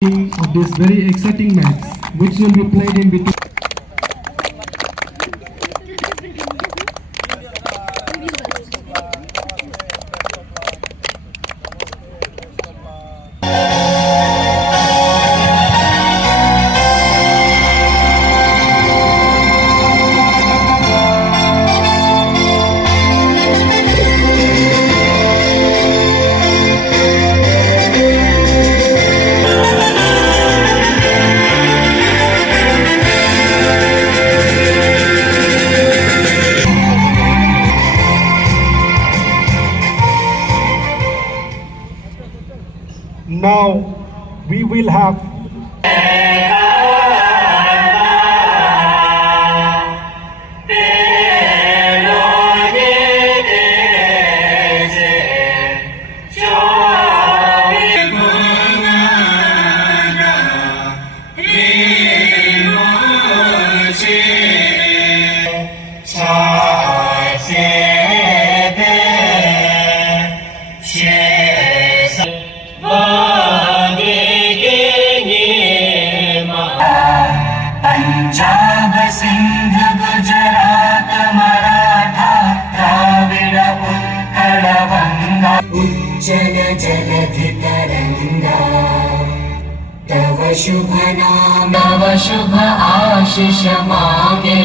Of this very exciting match, which will be played in between. Now we will have Punjab सिंध गुजरात मराठा द्राविड उत्कल बंगा उज्जल जलधि तरंगा तव शुभ नाम तव शुभ आशीष मांगे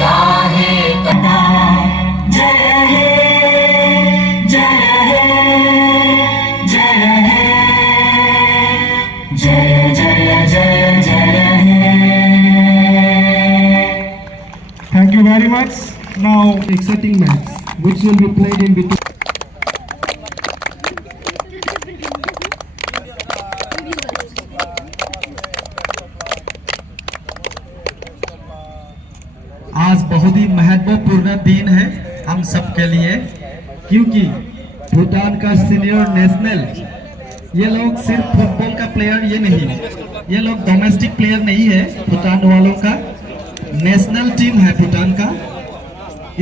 गाहे कदा जय हे जय हे जय हे जय जय जय जय Thank you very much. Now exciting match, which will be played in between. आज बहुत ही महत्वपूर्ण दिन है हम सब के लिए, क्योंकि भूटान का सीनियर नेशनल, ये लोग सिर्फ फुटबॉल का प्लेयर ये नहीं, ये लोग डोमेस्टिक प्लेयर नहीं है, भूटान वालों का नेशनल टीम है भूटान का।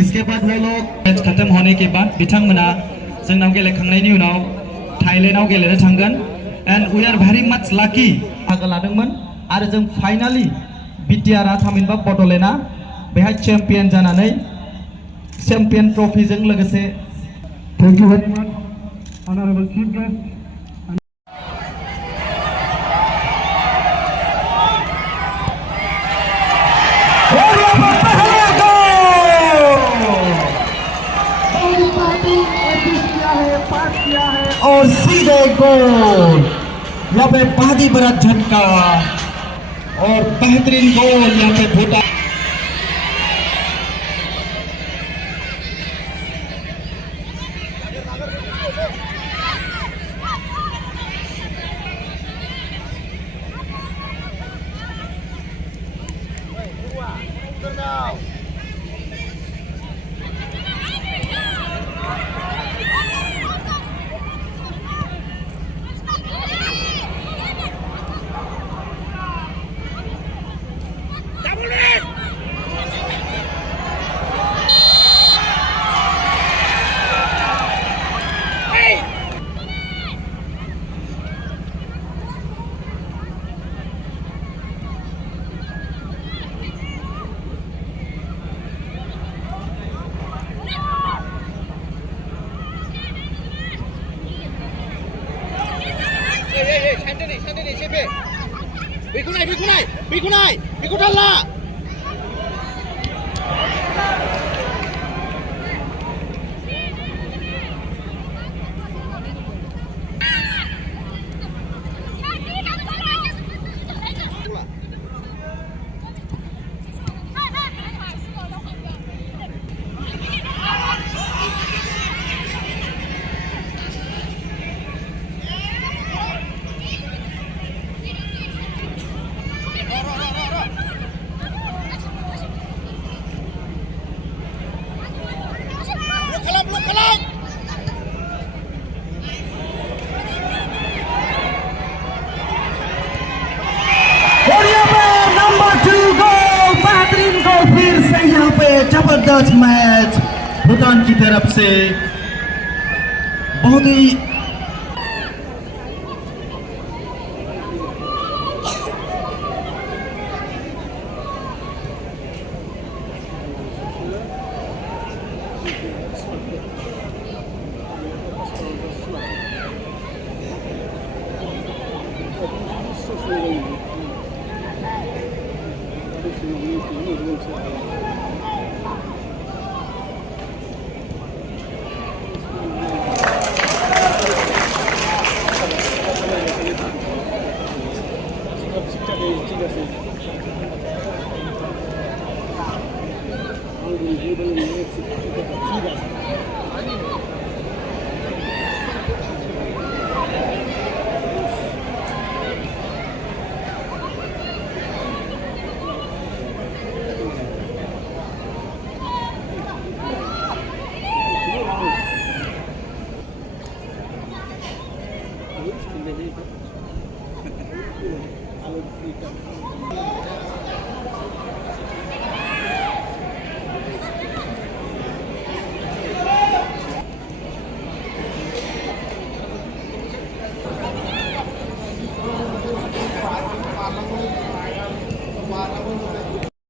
इसके बाद वो लोग मैच खत्म होने के बाद बिथांमोना जोंनाव गेलेखांनायनि उनाव थाईलैंडआव गेलेनो थांगोन and we are very much lucky बाहागो लादोंमोन आरो जों फाइनाली बिटिआर थामहिनबा बड'लेण्डआ बेहाय चेम्पियन जानानै चेम्पियन ट्रफिजों लोगोसे। Thank you very much, honorable chief guest. और सीधे गोल, यहाँ पे बहुत ही बड़ा झटका और बेहतरीन गोल यहाँ पे भूटान। 산들이 실패. 미쿠나이 달라. जबरदस्त मैच भूटान की तरफ से, बहुत ही